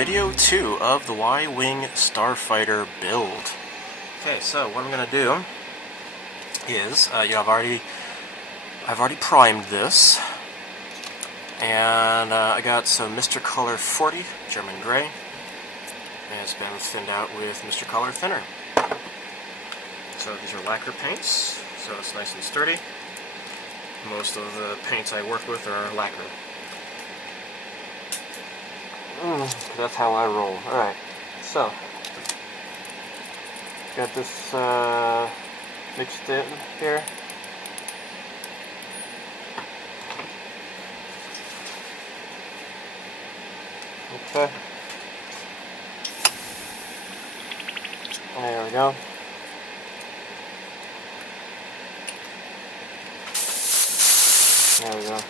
video 2 of the Y-Wing Starfighter build. Okay, so what I'm going to do is, I've already primed this, and I got some Mr. Color 40 German Gray, and it's been thinned out with Mr. Color Thinner. So these are lacquer paints, so it's nice and sturdy. Most of the paints I work with are lacquer. That's how I roll. Alright, so got this mixed in here. Okay. There we go. There we go.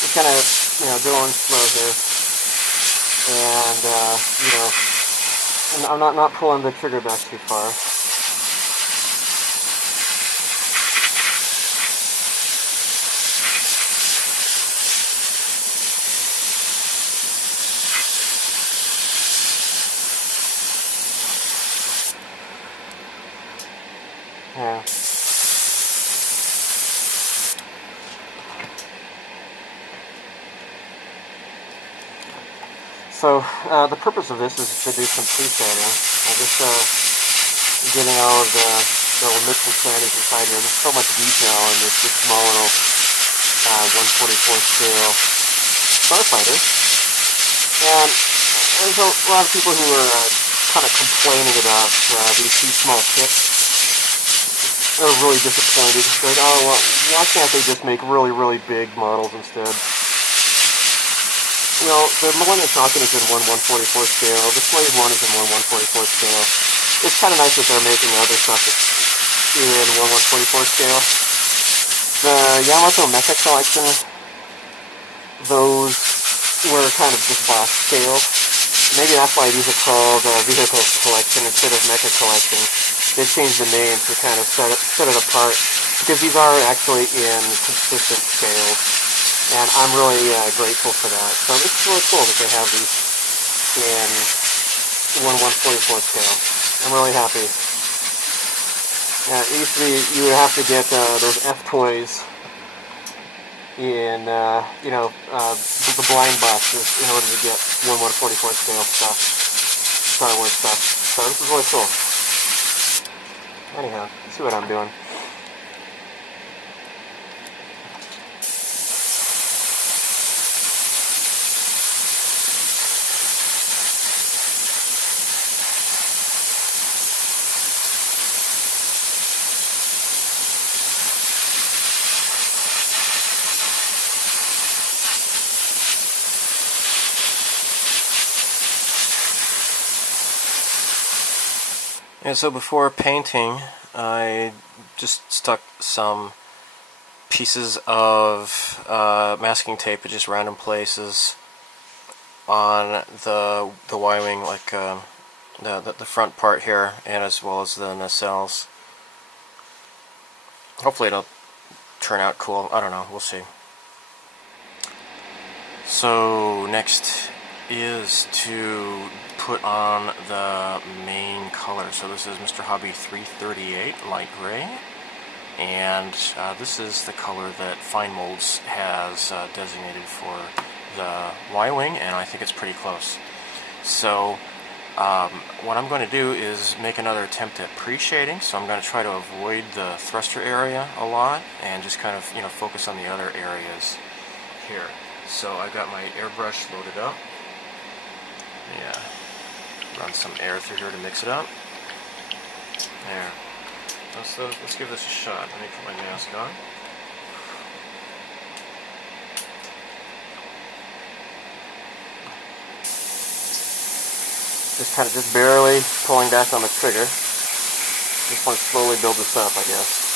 Just kind of, going slow here, and I'm not pulling the trigger back too far. Yeah. So, the purpose of this is to do some pre-sanding. I'm just getting all of the little nooks and crannies inside here. There's so much detail in this small little 1/44 scale Starfighter. And there's a lot of people who are kind of complaining about these too small kits. They're really disappointed. They're like, oh, well, why can't they just make really, really big models instead? You know, the Millennium Falcon is in 1/144 scale, the Slave 1 is in 1/144 scale. It's kind of nice that they're making other stuff in 1/144 scale. The Yamato Mecha Collection, those were kind of just box scale. Maybe that's why these are called Vehicle Collection instead of Mecha Collection. They changed the name to kind of set it apart, because these are actually in consistent scales. And I'm really grateful for that. So it's really cool that they have these in 1/144 scale. I'm really happy. It used to be you would have to get those F-toys in, the blind boxes in order to get 1/144 scale stuff, Star Wars stuff. So this is really cool. Anyhow, let's see what I'm doing. And so before painting, I just stuck some pieces of masking tape at just random places on the Y-Wing, like the front part here, and as well as the nacelles. Hopefully it'll turn out cool. I don't know. We'll see. So next is to put on the main color. So this is Mr. Hobby 338 light gray, and this is the color that Fine Molds has designated for the Y-Wing, and I think it's pretty close. So what I'm going to do is make another attempt at pre-shading. So I'm going to try to avoid the thruster area a lot and just kind of focus on the other areas here. So I've got my airbrush loaded up. Yeah. Run some air through here to mix it up. There. Let's give this a shot. Let me put my mask on. just barely pulling back on the trigger. Just want to slowly build this up, I guess.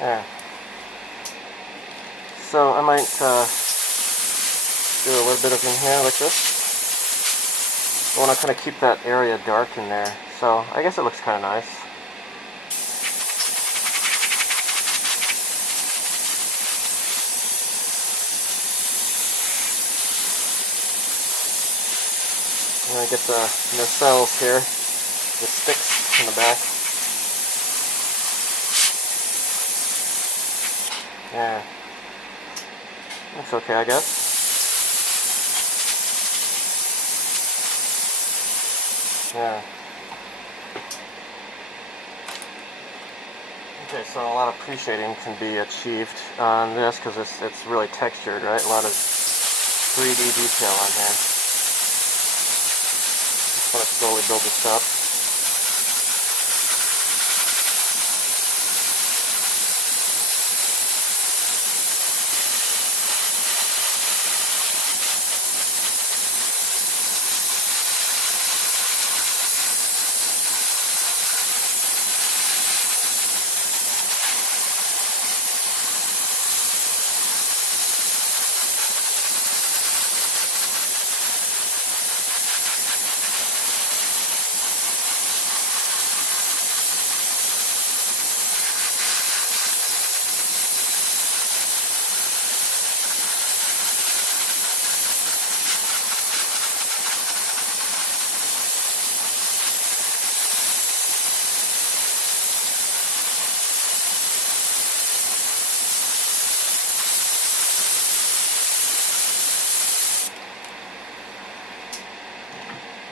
There. So I might do a little bit of in here like this. I want to kind of keep that area dark in there, so I guess it looks kind of nice. I'm going to get the nacelles here, the sticks in the back. Yeah, that's okay, I guess. Yeah. Okay, so a lot of pre-shading can be achieved on this because it's really textured, right? A lot of 3D detail on here. Just want to slowly build this up.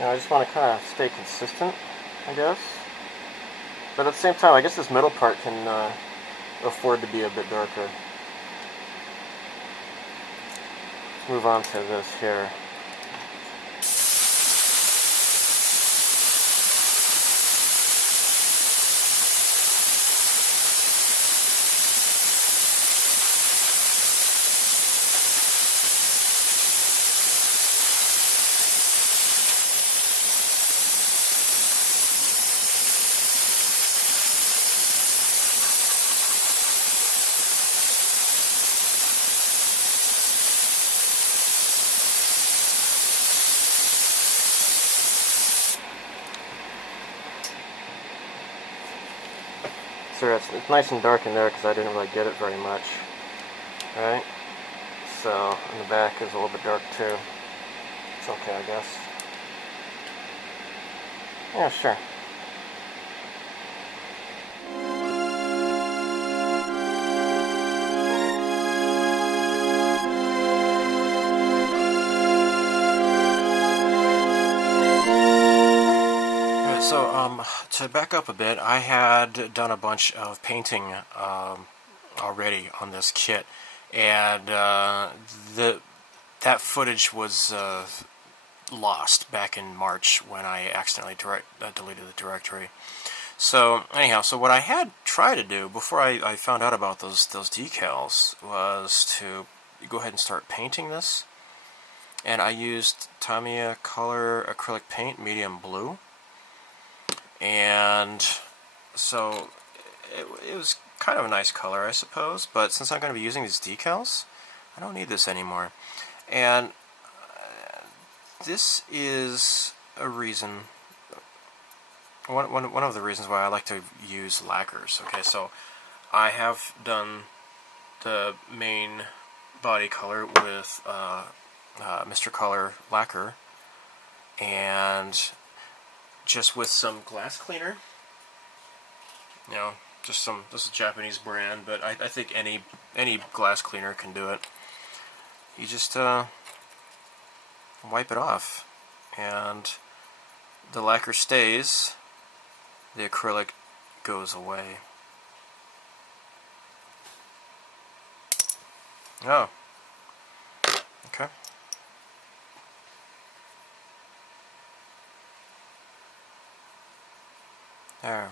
I just want to kind of stay consistent, I guess. But at the same time, I guess this middle part can afford to be a bit darker. Let's move on to this here. So it's nice and dark in there because I didn't really get it very much. Right? So, and the back is a little bit dark too. It's okay, I guess. Yeah, sure. So, to back up a bit, I had done a bunch of painting already on this kit, and that footage was lost back in March when I accidentally deleted the directory. So anyhow, so what I had tried to do before I found out about those decals was to go ahead and start painting this, and I used Tamiya Color acrylic paint, medium blue. And So it was kind of a nice color, I suppose, but since I'm going to be using these decals, I don't need this anymore. And this is a reason, one of the reasons why I like to use lacquers. Okay, so I have done the main body color with Mr. Color lacquer, and just with some glass cleaner. You know, just some. This is a Japanese brand, but I think any glass cleaner can do it. You just wipe it off, and the lacquer stays. The acrylic goes away. Oh. Okay. There.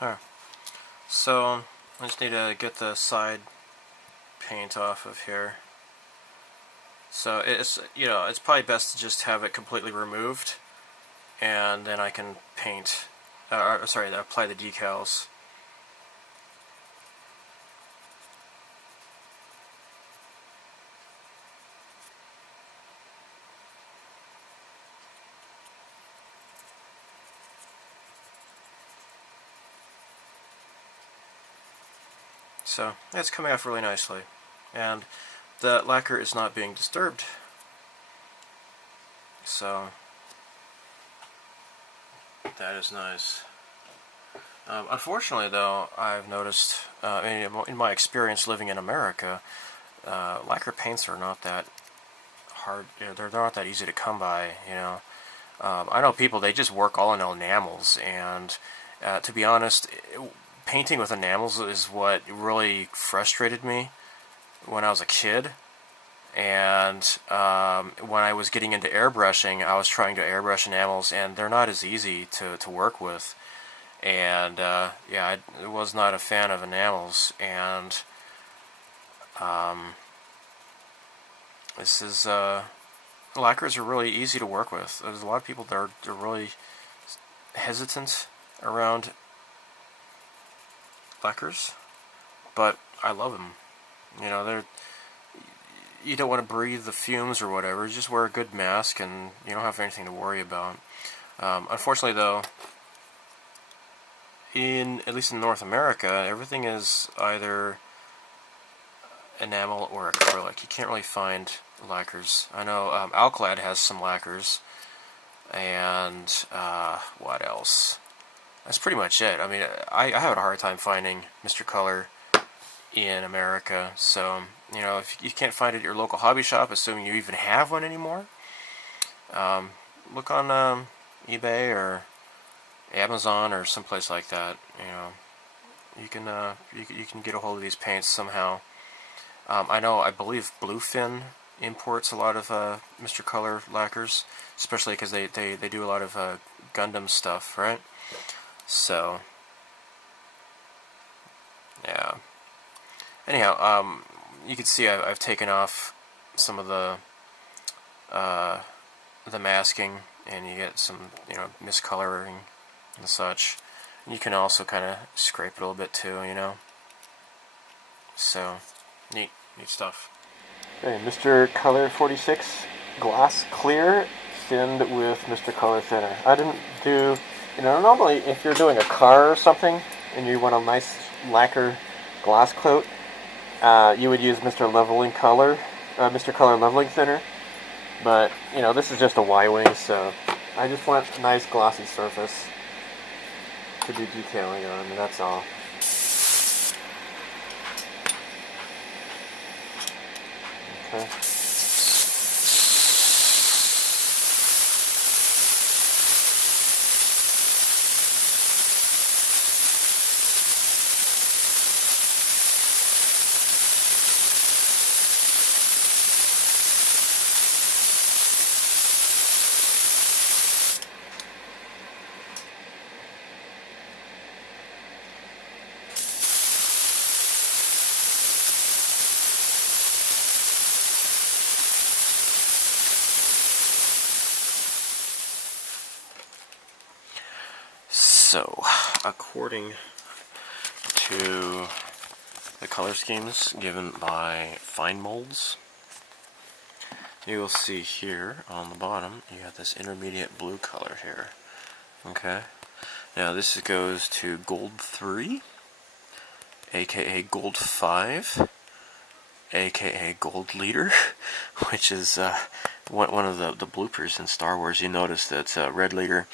There. So I just need to get the side paint off of here. So it's, you know, it's probably best to just have it completely removed, and then I can paint, apply the decals. So it's coming off really nicely, and the lacquer is not being disturbed. So that is nice. Unfortunately, though, I've noticed in my experience living in America, lacquer paints are not that hard. You know, they're not that easy to come by. You know, I know people, they just work all in enamels, and to be honest, painting with enamels is what really frustrated me when I was a kid. And when I was getting into airbrushing, I was trying to airbrush enamels, and they're not as easy to work with. And yeah, I was not a fan of enamels. And this is lacquers are really easy to work with. There's a lot of people that are really hesitant around lacquers, but I love them. You know, you don't want to breathe the fumes or whatever. You just wear a good mask, and you don't have anything to worry about. Unfortunately, though, at least in North America, everything is either enamel or acrylic. You can't really find lacquers. I know Alclad has some lacquers, and what else? That's pretty much it. I mean, I have a hard time finding Mr. Color in America, so you know, if you can't find it at your local hobby shop, assuming you even have one anymore, look on eBay or Amazon or someplace like that. You know, you can get a hold of these paints somehow. I believe Bluefin imports a lot of Mr. Color lacquers, especially because they do a lot of Gundam stuff, right? So yeah. Anyhow, you can see I've taken off some of the masking, and you get some, you know, miscoloring and such. And you can also kind of scrape it a little bit too, you know. So neat stuff. Okay, Mr. Color 46 glass clear thinned with Mr. Color thinner. I didn't do, you know, normally if you're doing a car or something and you want a nice lacquer glass coat, you would use Mr. Color leveling thinner. But you know, this is just a Y-Wing, so I just want a nice glossy surface to do detailing on, and that's all. Okay. So, according to the color schemes given by Fine Molds, you will see here on the bottom, you have this intermediate blue color here. Okay? Now this goes to Gold 3, aka Gold 5, aka Gold Leader, which is one of the bloopers in Star Wars. You notice that Red Leader,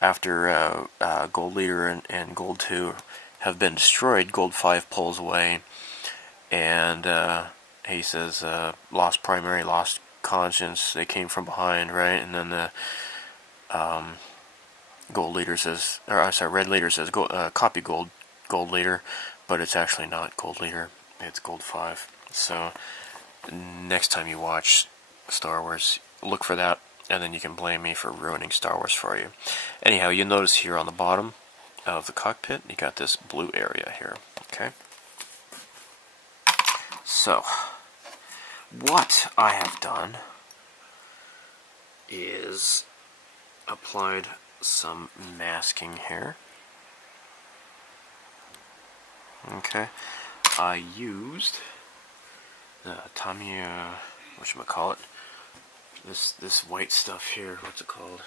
after Gold Leader and Gold 2 have been destroyed, Gold 5 pulls away, and he says, lost primary, lost conscience, they came from behind, right? And then the Gold Leader says, or I'm sorry, Red Leader says, copy Gold Leader, but it's actually not Gold Leader, it's Gold 5. So next time you watch Star Wars, look for that, and then you can blame me for ruining Star Wars for you. Anyhow, you'll notice here on the bottom of the cockpit, you got this blue area here, okay? So, what I have done is applied some masking here. Okay, I used the Tamiya, whatchamacallit, this white stuff here, what's it called?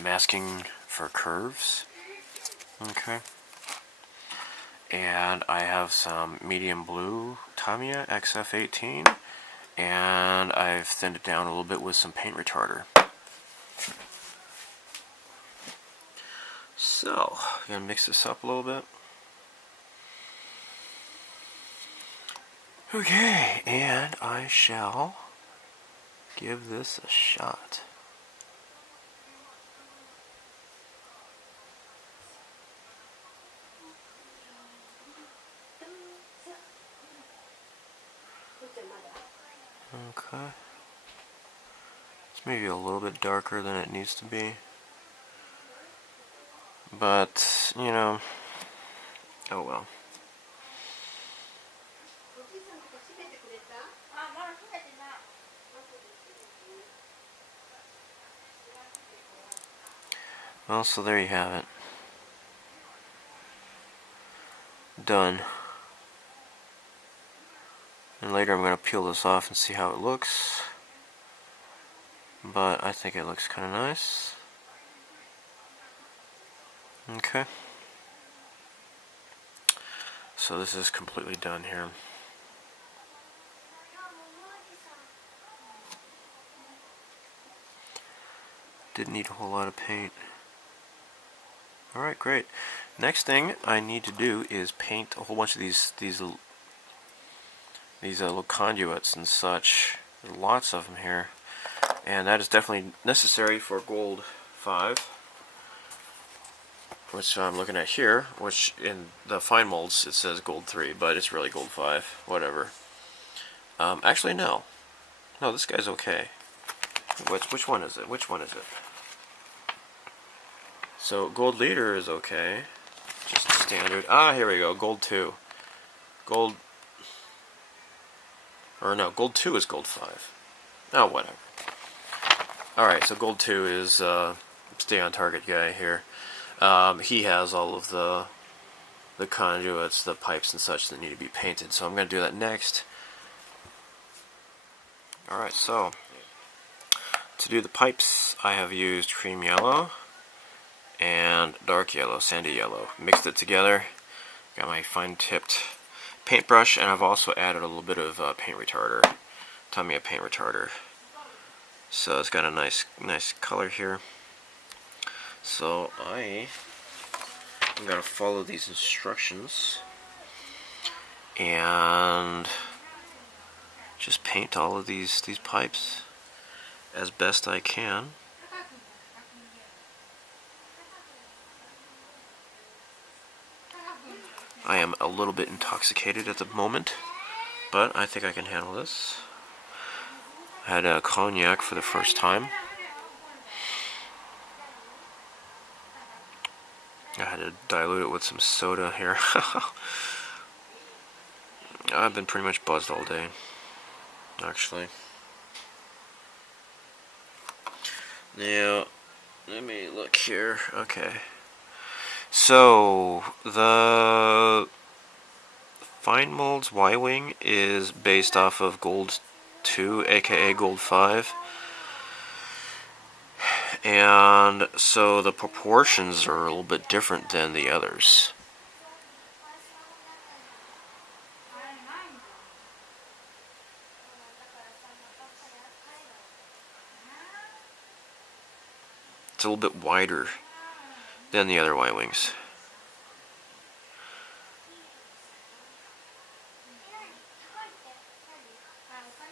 Masking for curves. Okay. And I have some medium blue Tamiya XF18, and I've thinned it down a little bit with some paint retarder. So, I'm going to mix this up a little bit. Okay, and I shall give this a shot. Okay. It's maybe a little bit darker than it needs to be. But, you know, oh well. Well, so there you have it. Done. And later I'm going to peel this off and see how it looks. But I think it looks kind of nice. Okay. So this is completely done here. Didn't need a whole lot of paint. Alright, great. Next thing I need to do is paint a whole bunch of these little conduits and such. There's lots of them here. And that is definitely necessary for Gold 5. Which I'm looking at here, which in the Fine Molds it says Gold 3, but it's really Gold 5, whatever. Actually, no. No, this guy's okay. Which one is it? Which one is it? So, Gold Leader is okay. Just standard. Ah, here we go. Gold 2. Gold... Or no, Gold 2 is Gold 5. Oh, whatever. Alright, so Gold 2 is stay on target guy here. He has all of the conduits, the pipes and such that need to be painted, so I'm going to do that next. Alright, so to do the pipes I have used cream yellow and dark yellow, sandy yellow. Mixed it together, got my fine tipped paintbrush, and I've also added a little bit of paint retarder, Tamiya paint retarder. So it's got a nice color here. So I'm going to follow these instructions and just paint all of these pipes as best I can. I am a little bit intoxicated at the moment, but I think I can handle this. I had a cognac for the first time. I had to dilute it with some soda here. I've been pretty much buzzed all day, actually. Now, let me look here. Okay. So, the Fine Mold's Y-Wing is based off of Gold 2, aka Gold 5. And so the proportions are a little bit different than the others. It's a little bit wider than the other Y-Wings.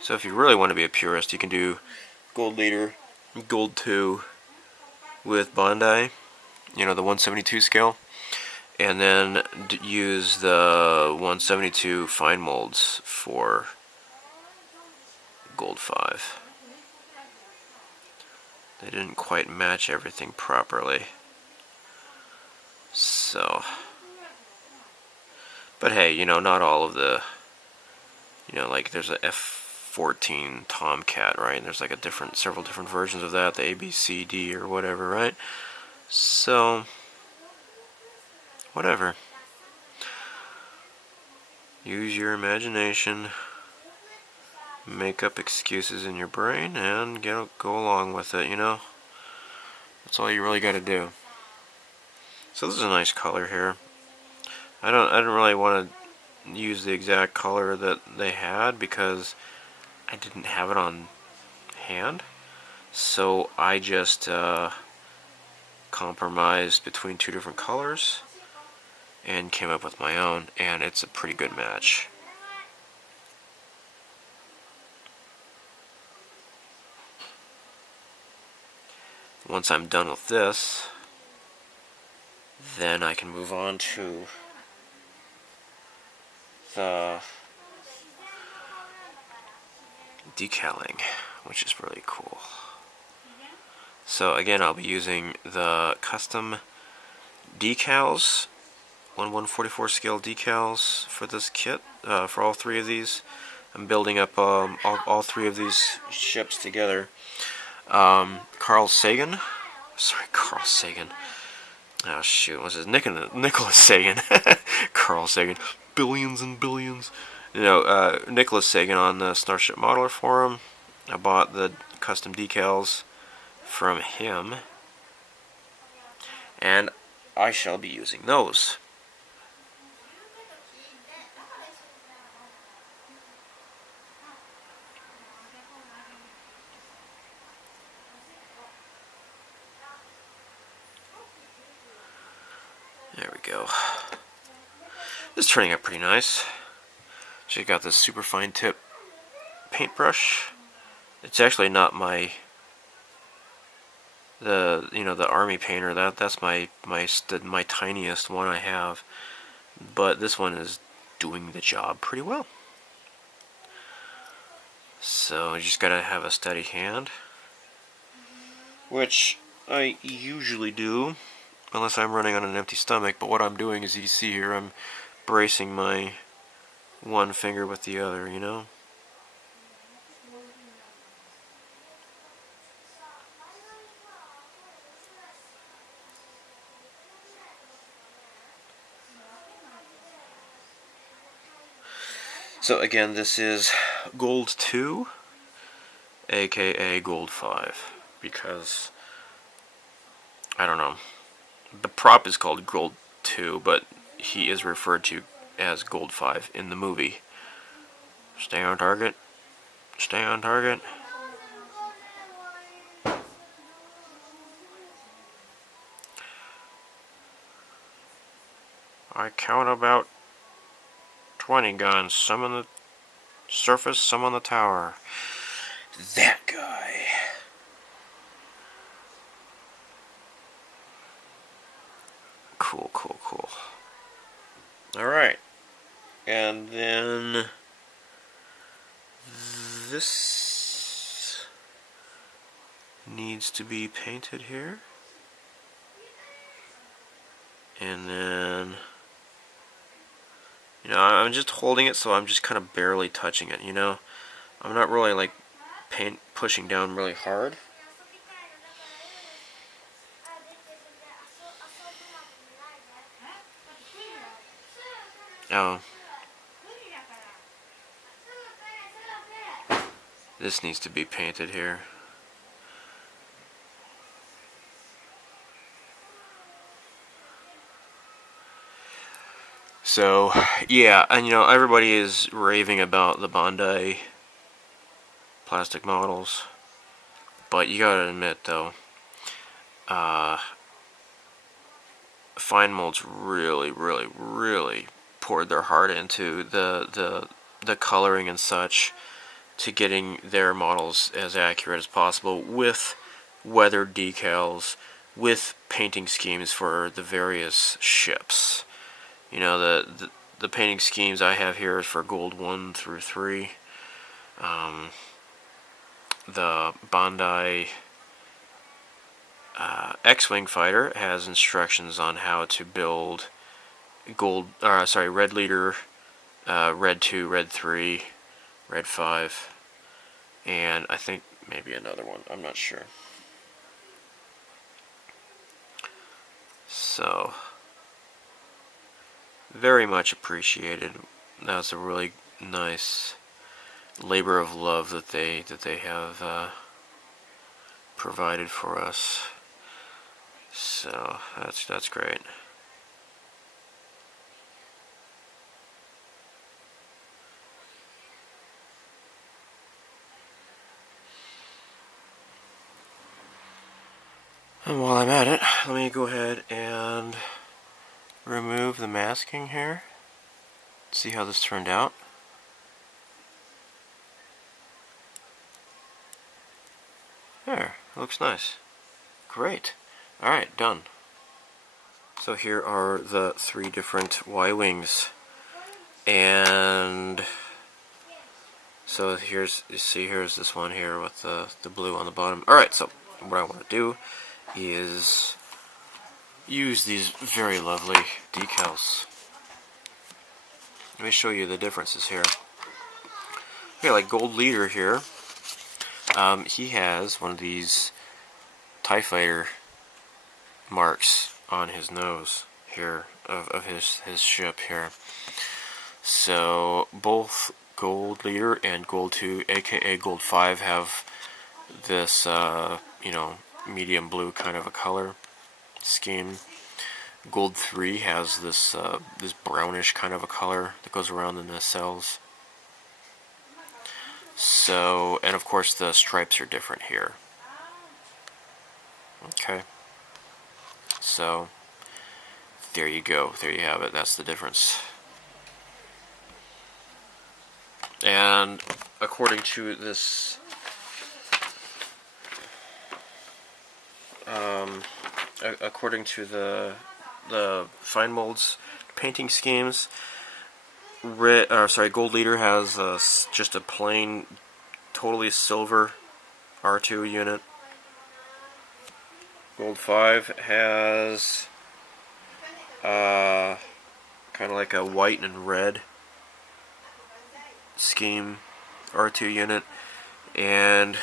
So if you really want to be a purist, you can do Gold Leader, Gold 2 with Bandai, you know, the 172 scale, and then use the 172 fine molds for Gold 5. They didn't quite match everything properly. So, but hey, you know, not all of the, you know, like there's a F-14 Tomcat, right? And there's like several different versions of that, the A, B, C, D, or whatever, right? So, whatever. Use your imagination, make up excuses in your brain, and go along with it, you know? That's all you really gotta do. So this is a nice color here. I didn't really want to use the exact color that they had because I didn't have it on hand. So I just compromised between two different colors and came up with my own, and it's a pretty good match. Once I'm done with this, then I can move on to the decaling, which is really cool. So again, I'll be using the custom decals, 1/144 scale decals for this kit, for all three of these. I'm building up all three of these ships together. Carl Sagan. Oh shoot, what's his Nicholas Sagan. Carl Sagan. Billions and billions. You know, Nicholas Sagan on the Starship Modeler forum. I bought the custom decals from him, and I shall be using those. There we go. This is turning out pretty nice. So you got this super fine tip paintbrush. It's actually not the army painter. That's my tiniest one I have. But this one is doing the job pretty well. So you just gotta have a steady hand, which I usually do, unless I'm running on an empty stomach. But what I'm doing is, you see here, I'm bracing my one finger with the other, you know? So again, this is Gold 2, aka Gold 5, because, I don't know, the prop is called Gold 2, but he is referred to as Gold 5 in the movie. Stay on target. Stay on target. I count about 20 guns. Some on the surface, some on the tower. That guy. Cool, cool, cool. Alright. And then this needs to be painted here. And then, you know, I'm just holding it, so I'm just kind of barely touching it, you know? I'm not really, like, pushing down really hard. Oh. This needs to be painted here. So, yeah, and everybody is raving about the Bandai plastic models. But you gotta admit, though, Fine Molds really, really, really poured their heart into the coloring and such to getting their models as accurate as possible with weathered decals, with painting schemes for the various ships. The painting schemes I have here is for Gold 1 through 3. The Bandai X-Wing fighter has instructions on how to build Red Leader, Red 2, Red 3, Red 5, and I think maybe another one. I'm not sure. So, very much appreciated. That was a really nice labor of love that they have provided for us. So that's great. And while I'm at it, let me go ahead and remove the masking here. See how this turned out. There, it looks nice. Great. Alright, done. So here are the 3 different Y-Wings. And so here's this one here with the blue on the bottom. Alright, so what I want to do is use these very lovely decals. Let me show you the differences here. Okay, like Gold Leader here, he has one of these TIE Fighter marks on his nose here of his ship here. So both Gold Leader and Gold 2, aka Gold 5, have this medium blue kind of a color scheme. Gold 3 has this brownish kind of a color that goes around the nacelles. So, and of course the stripes are different here. Okay. So, there you go. There you have it. That's the difference. And according to this according to the Fine Molds painting schemes, Gold Leader has just a plain, totally silver R2 unit. Gold 5 has kind of like a white and red scheme R2 unit, and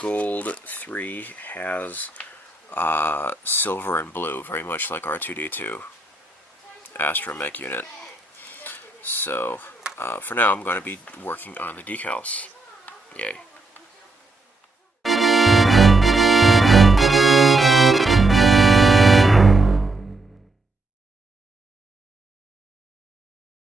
Gold 3 has silver and blue, very much like R2-D2 astromech unit. So for now I'm going to be working on the decals. Yay.